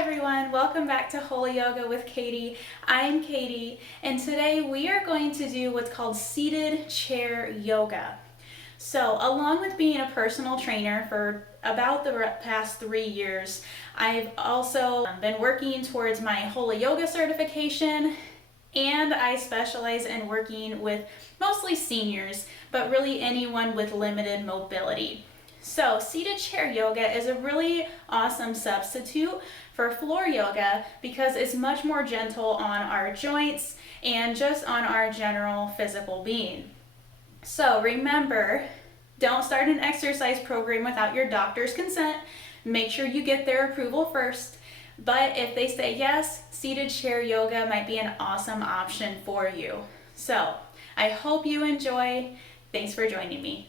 everyone, welcome back to Holy Yoga with Katie. I'm Katie, and today we are going to do what's called seated chair yoga. So along with being a personal trainer for about the past 3 years, I've also been working towards my Holy Yoga certification, and I specialize in working with mostly seniors, but really anyone with limited mobility. So seated chair yoga is a really awesome substitute for floor yoga because it's much more gentle on our joints and just on our general physical being. So remember, don't start an exercise program without your doctor's consent. Make sure you get their approval first. But if they say yes, seated chair yoga might be an awesome option for you. So I hope you enjoy. Thanks for joining me.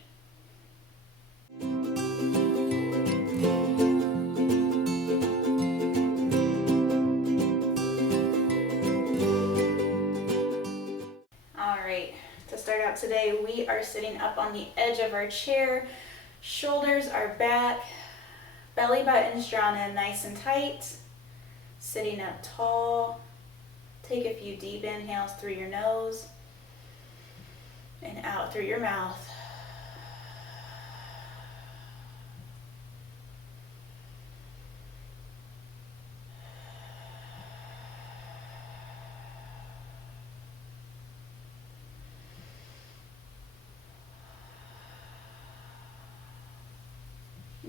Alright, to start out today, we are sitting up on the edge of our chair. Shoulders are back, belly button's drawn in nice and tight. Sitting up tall. Take a few deep inhales through your nose and out through your mouth.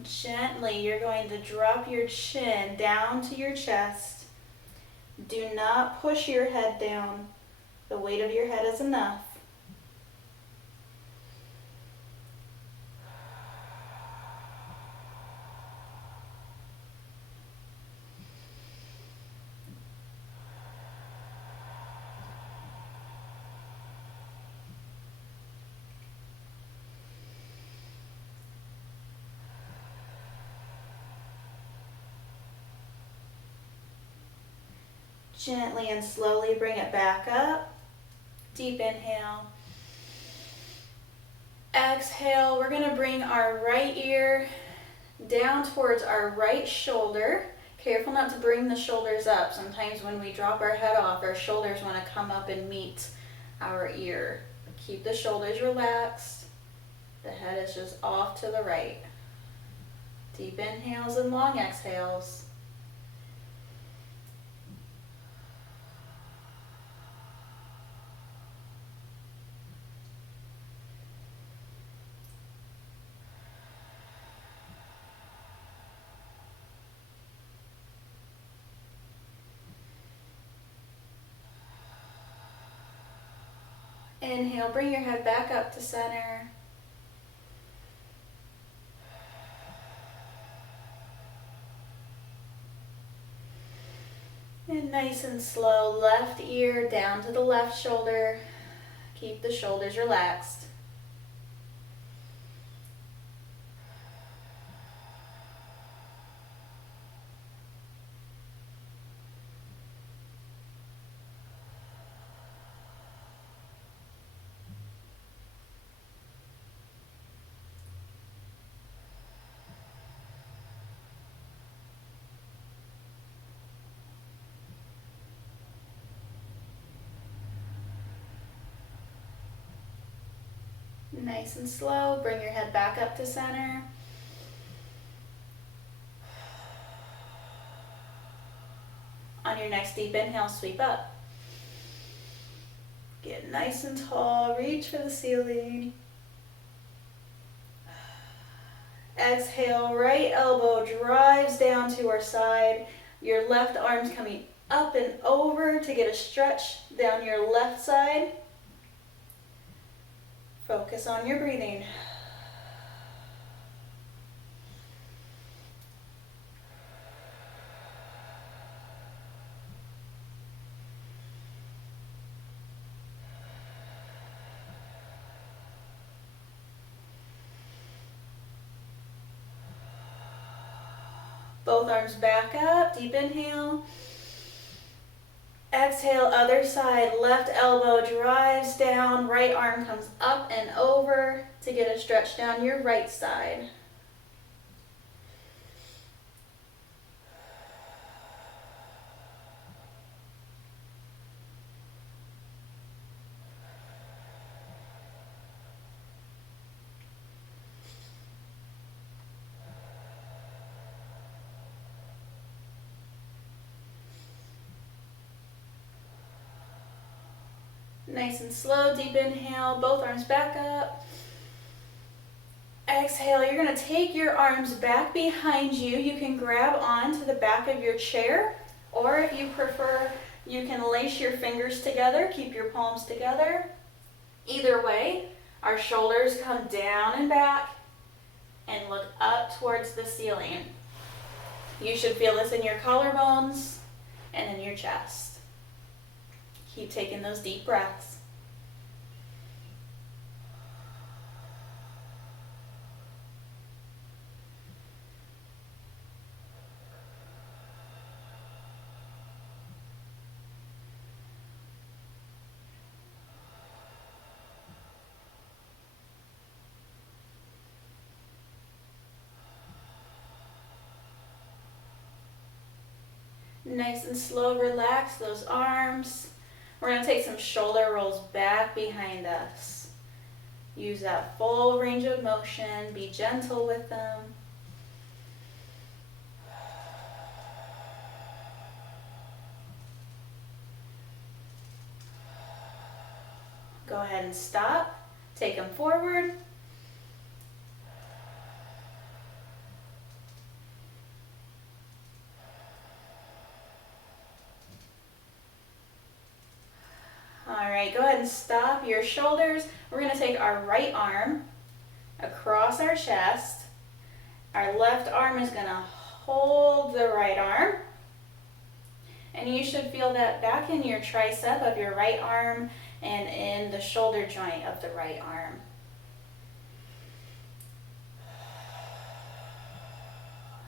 Gently, you're going to drop your chin down to your chest. Do not push your head down. The weight of your head is enough. Gently and slowly bring it back up. Deep inhale. Exhale. We're going to bring our right ear down towards our right shoulder. Careful not to bring the shoulders up. Sometimes when we drop our head off, our shoulders want to come up and meet our ear. Keep the shoulders relaxed. The head is just off to the right. Deep inhales and long exhales. Inhale, bring your head back up to center. And nice and slow, left ear down to the left shoulder. Keep the shoulders relaxed. Nice and slow, bring your head back up to center. On your next deep inhale, sweep up. Get nice and tall, reach for the ceiling. Exhale, right elbow drives down to our side. Your left arm's coming up and over to get a stretch down your left side. Focus on your breathing. Both arms back up, deep inhale. Exhale, other side, left elbow drives down, right arm comes up and over to get a stretch down your right side. Nice and slow, deep inhale, both arms back up. Exhale, you're going to take your arms back behind you. You can grab onto the back of your chair, or if you prefer, you can lace your fingers together, keep your palms together. Either way, our shoulders come down and back and look up towards the ceiling. You should feel this in your collarbones and in your chest. Keep taking those deep breaths. Nice and slow, relax those arms. We're going to take some shoulder rolls back behind us. Use that full range of motion. Be gentle with them. Go ahead and stop. Take them forward. Alright, go ahead and stop your shoulders. We're going to take our right arm across our chest. Our left arm is going to hold the right arm. And you should feel that back in your tricep of your right arm and in the shoulder joint of the right arm.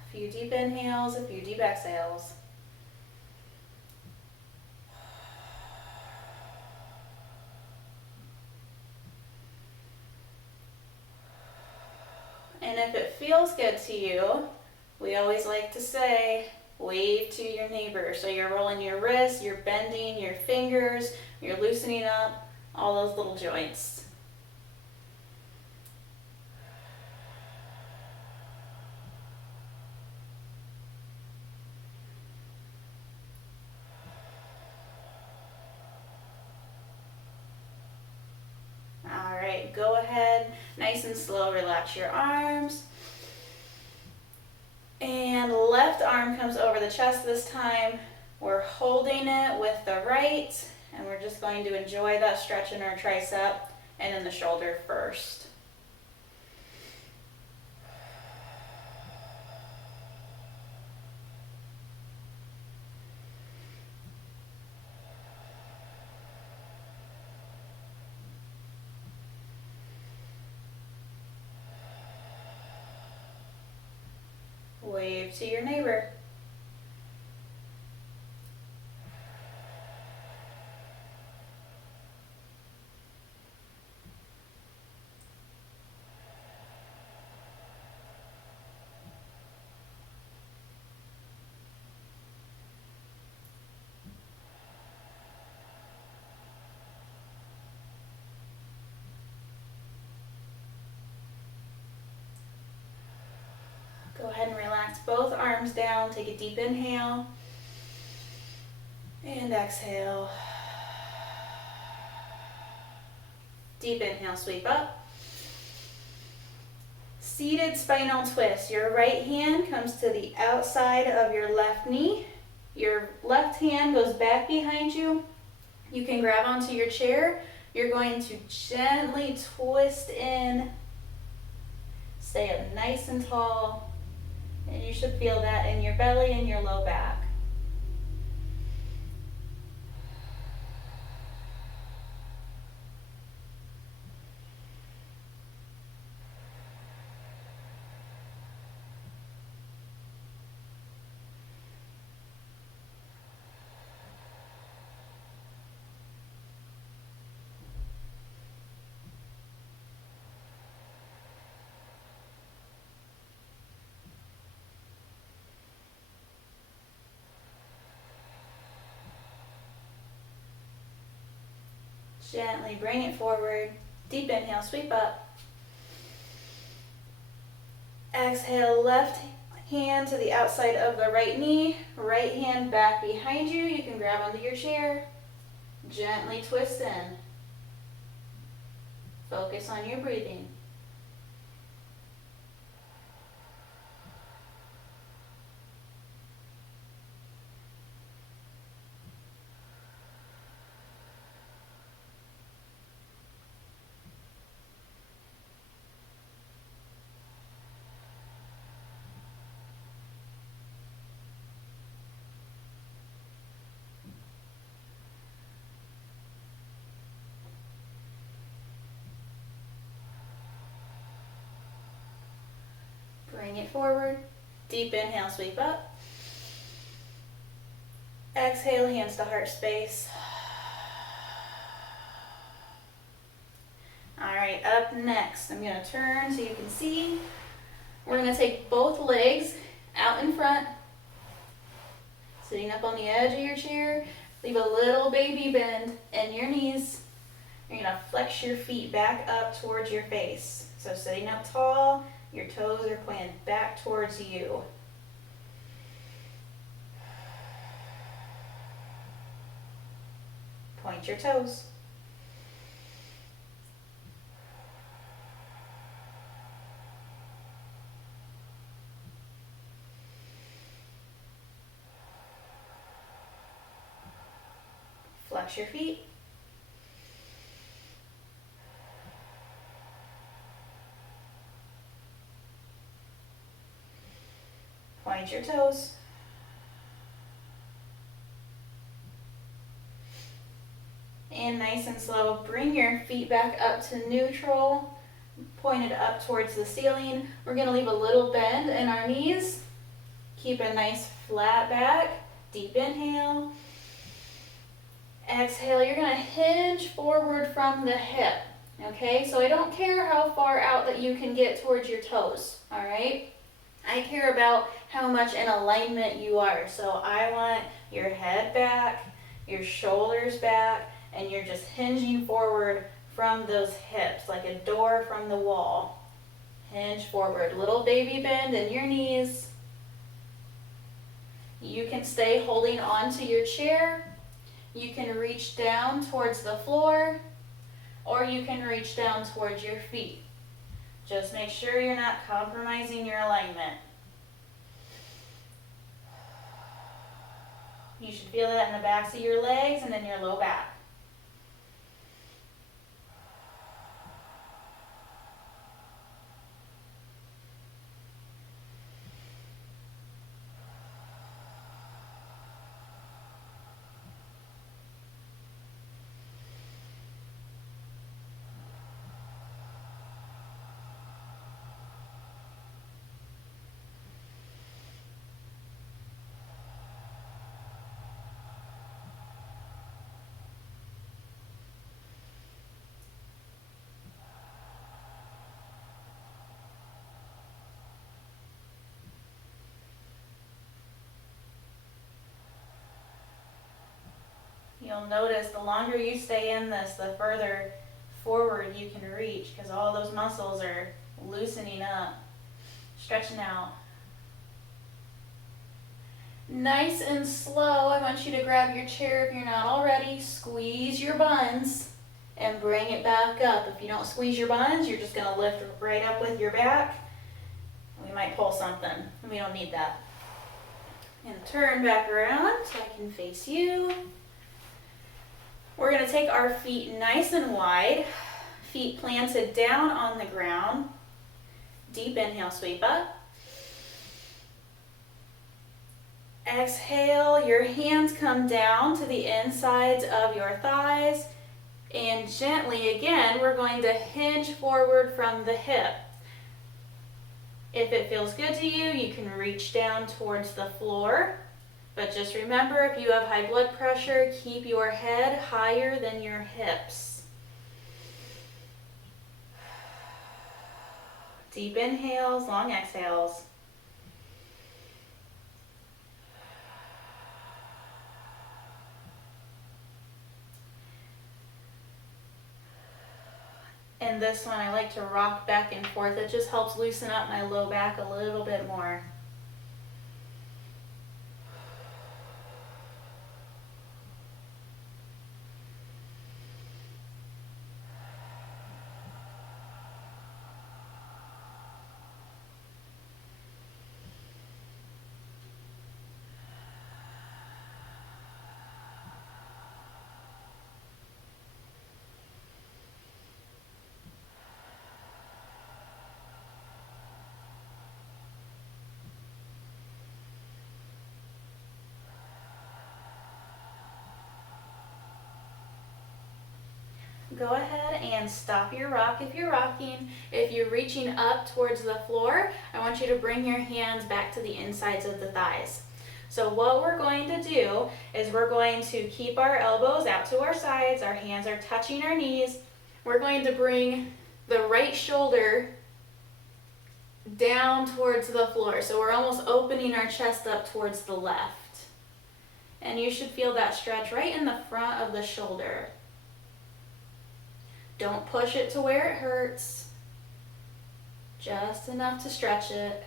A few deep inhales, a few deep exhales. And if it feels good to you, we always like to say, wave to your neighbor. So you're rolling your wrists, you're bending your fingers, you're loosening up all those little joints. All right, go ahead, nice and slow, relax your arms. And left arm comes over the chest this time. We're holding it with the right, and we're just going to enjoy that stretch in our tricep and in the shoulder first. Wave to your neighbor. Go ahead and relax both arms down. Take a deep inhale and exhale. Deep inhale, sweep up. Seated spinal twist. Your right hand comes to the outside of your left knee. Your left hand goes back behind you. You can grab onto your chair. You're going to gently twist in. Stay up nice and tall. And you should feel that in your belly and your low back. Gently bring it forward. Deep inhale, sweep up. Exhale, left hand to the outside of the right knee. Right hand back behind you. You can grab onto your chair. Gently twist in. Focus on your breathing. Bring it forward. Deep inhale, sweep up. Exhale, hands to heart space. All right, up next, I'm going to turn so you can see. We're going to take both legs out in front, sitting up on the edge of your chair. Leave a little baby bend in your knees. You're going to flex your feet back up towards your face. So sitting up tall, your toes are pointed back towards you. Point your toes. Flex your feet. Point your toes. And nice and slow, bring your feet back up to neutral, pointed up towards the ceiling. We're going to leave a little bend in our knees. Keep a nice flat back. Deep inhale. Exhale, you're going to hinge forward from the hip. Okay, so I don't care how far out that you can get towards your toes, all right? I care about how much in alignment you are. So I want your head back, your shoulders back, and you're just hinging forward from those hips, like a door from the wall. Hinge forward. Little baby bend in your knees. You can stay holding onto your chair. You can reach down towards the floor, or you can reach down towards your feet. Just make sure you're not compromising your alignment. You should feel that in the backs of your legs and in your low back. You'll notice the longer you stay in this, the further forward you can reach, because all those muscles are loosening up, stretching out. Nice and slow, I want you to grab your chair if you're not already, squeeze your buns, and bring it back up. If you don't squeeze your buns, you're just going to lift right up with your back. We might pull something, and we don't need that. And turn back around so I can face you. We're going to take our feet nice and wide, feet planted down on the ground. Deep inhale, sweep up. Exhale, your hands come down to the insides of your thighs. And gently, again, we're going to hinge forward from the hip. If it feels good to you, you can reach down towards the floor. But just remember, if you have high blood pressure, keep your head higher than your hips. Deep inhales, long exhales. And this one, I like to rock back and forth. It just helps loosen up my low back a little bit more. go ahead and stop your rock if you're rocking. If you're reaching up towards the floor, I want you to bring your hands back to the insides of the thighs. So what we're going to do is we're going to keep our elbows out to our sides, our hands are touching our knees. We're going to bring the right shoulder down towards the floor. So we're almost opening our chest up towards the left. And you should feel that stretch right in the front of the shoulder. Don't push it to where it hurts. Just enough to stretch it.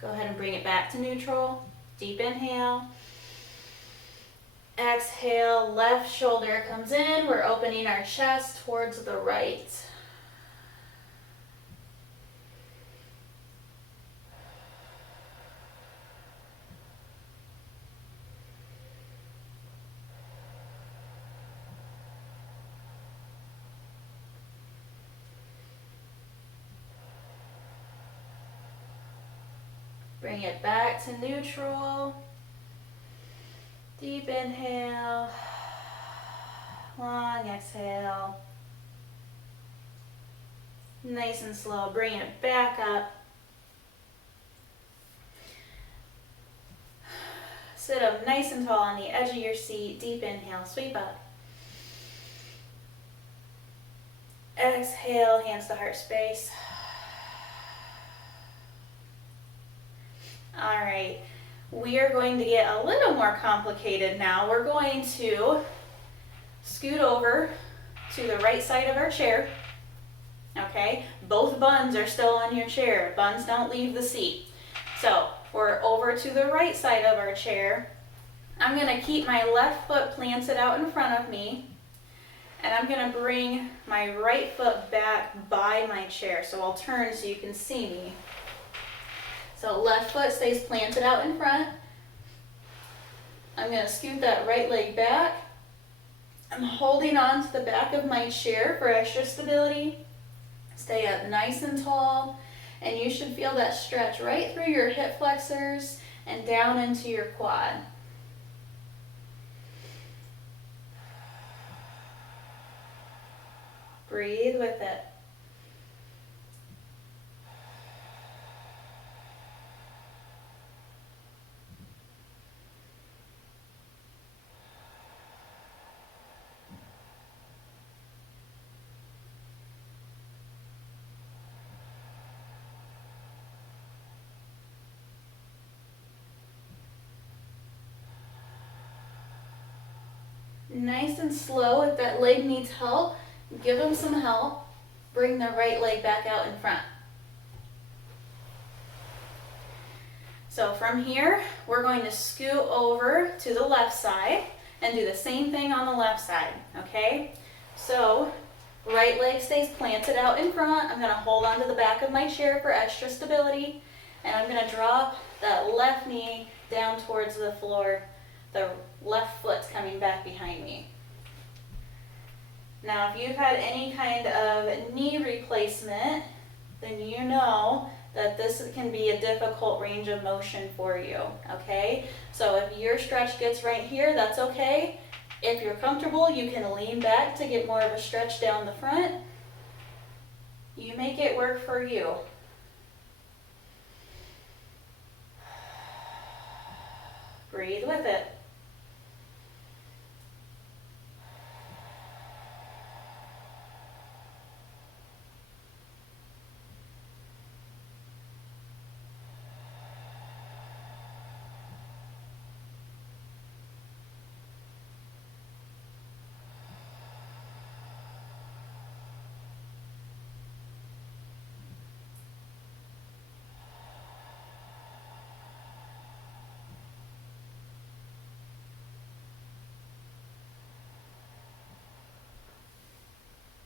Go ahead and bring it back to neutral. Deep inhale. Exhale, left shoulder comes in. We're opening our chest towards the right. Bring it back to neutral. Deep inhale, long exhale. Nice and slow, bring it back up. Sit up nice and tall on the edge of your seat. Deep inhale, sweep up. Exhale, hands to heart space. All right. We are going to get a little more complicated now. We're going to scoot over to the right side of our chair. Okay, both buns are still on your chair. Buns don't leave the seat. So we're over to the right side of our chair. I'm going to keep my left foot planted out in front of me. And I'm going to bring my right foot back by my chair. So I'll turn so you can see me. So left foot stays planted out in front. I'm going to scoot that right leg back. I'm holding on to the back of my chair for extra stability. Stay up nice and tall. And you should feel that stretch right through your hip flexors and down into your quad. Breathe with it. Nice and slow. If that leg needs help, give them some help. Bring the right leg back out in front. So from here, we're going to scoot over to the left side and do the same thing on the left side, okay? So right leg stays planted out in front. I'm going to hold onto the back of my chair for extra stability, and I'm going to drop that left knee down towards the floor. The left foot's coming back behind me. Now, if you've had any kind of knee replacement, then you know that this can be a difficult range of motion for you, okay? So if your stretch gets right here, that's okay. If you're comfortable, you can lean back to get more of a stretch down the front. You make it work for you. Breathe with it.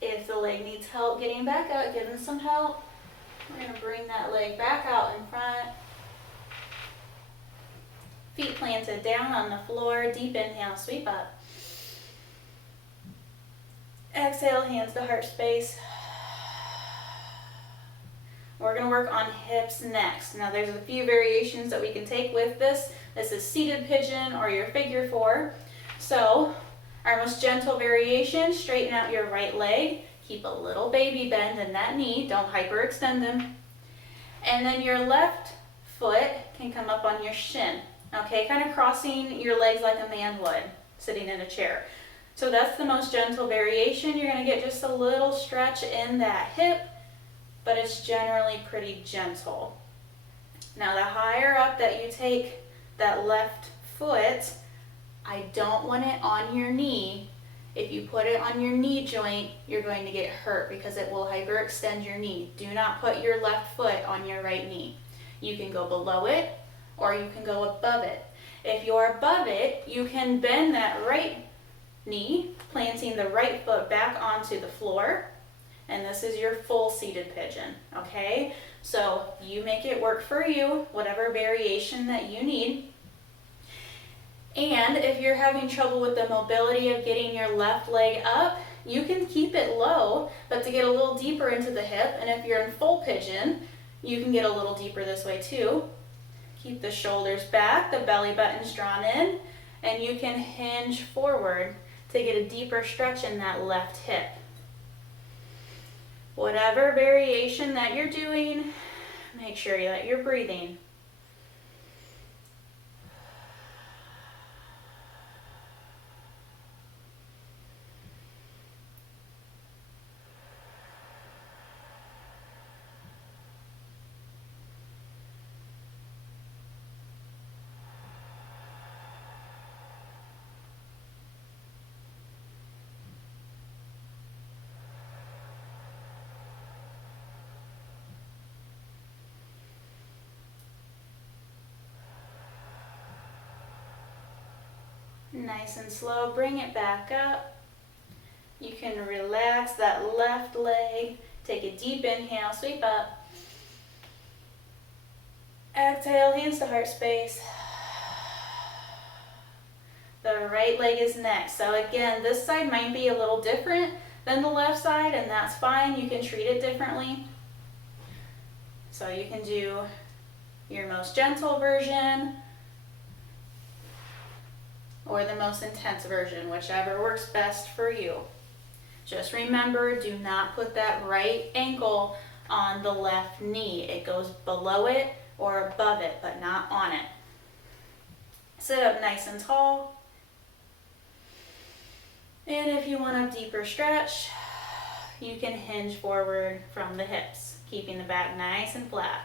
If the leg needs help getting back out, give them some help. We're going to bring that leg back out in front. Feet planted down on the floor. Deep inhale, sweep up. Exhale, hands to heart space. We're going to work on hips next. Now there's a few variations that we can take with this. This is seated pigeon or your figure 4. So our most gentle variation, straighten out your right leg. Keep a little baby bend in that knee. Don't hyperextend them. And then your left foot can come up on your shin. Okay, kind of crossing your legs like a man would, sitting in a chair. So that's the most gentle variation. You're going to get just a little stretch in that hip, but it's generally pretty gentle. Now the higher up that you take that left foot, I don't want it on your knee. If you put it on your knee joint, you're going to get hurt because it will hyperextend your knee. Do not put your left foot on your right knee. You can go below it or you can go above it. If you're above it, you can bend that right knee, planting the right foot back onto the floor. And this is your full seated pigeon, okay? So you make it work for you, whatever variation that you need. And if you're having trouble with the mobility of getting your left leg up, you can keep it low, but to get a little deeper into the hip, and if you're in full pigeon, you can get a little deeper this way too. Keep the shoulders back, the belly button's drawn in, and you can hinge forward to get a deeper stretch in that left hip. Whatever variation that you're doing, make sure that you're breathing. Nice and slow, bring it back up. You can relax that left leg. Take a deep inhale, sweep up. Exhale, hands to heart space. The right leg is next. So again, this side might be a little different than the left side, and that's fine. You can treat it differently. So you can do your most gentle version or the most intense version, whichever works best for you. Just remember, do not put that right ankle on the left knee. It goes below it or above it, but not on it. Sit up nice and tall. And if you want a deeper stretch, you can hinge forward from the hips, keeping the back nice and flat.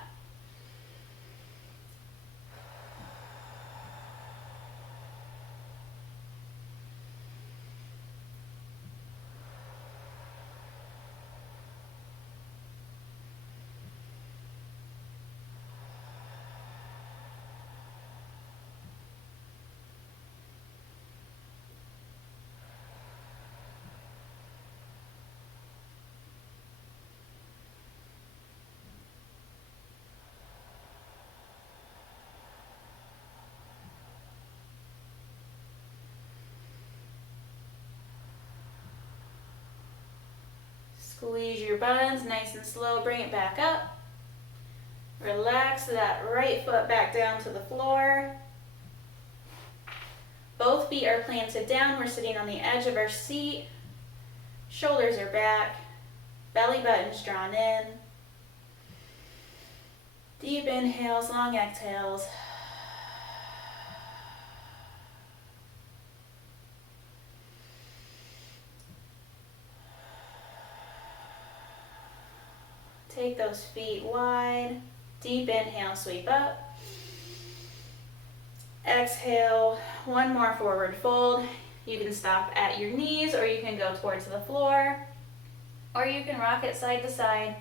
Squeeze your buns nice and slow, bring it back up. Relax that right foot back down to the floor. Both feet are planted down. We're sitting on the edge of our seat. Shoulders are back. Belly button's drawn in. Deep inhales, long exhales. Take those feet wide. Deep inhale, sweep up. Exhale, one more forward fold. You can stop at your knees or you can go towards the floor or you can rock it side to side.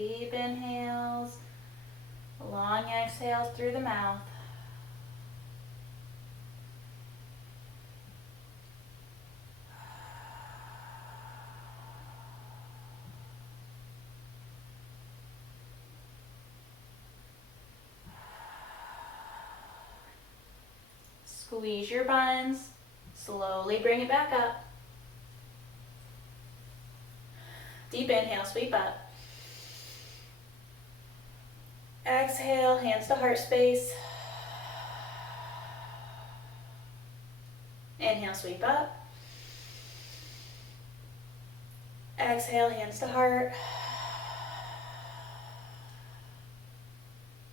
Deep inhales, long exhales through the mouth. Squeeze your buns, slowly bring it back up. Deep inhale, sweep up. Exhale, hands to heart space. Inhale, sweep up. Exhale, hands to heart.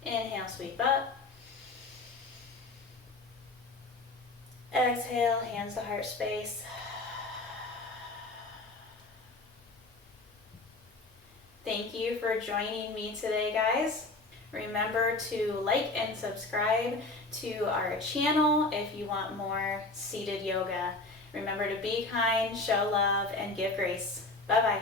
Inhale, sweep up. Exhale, hands to heart space. Thank you for joining me today, guys. Remember to like and subscribe to our channel if you want more seated yoga. Remember to be kind, show love, and give grace. Bye-bye.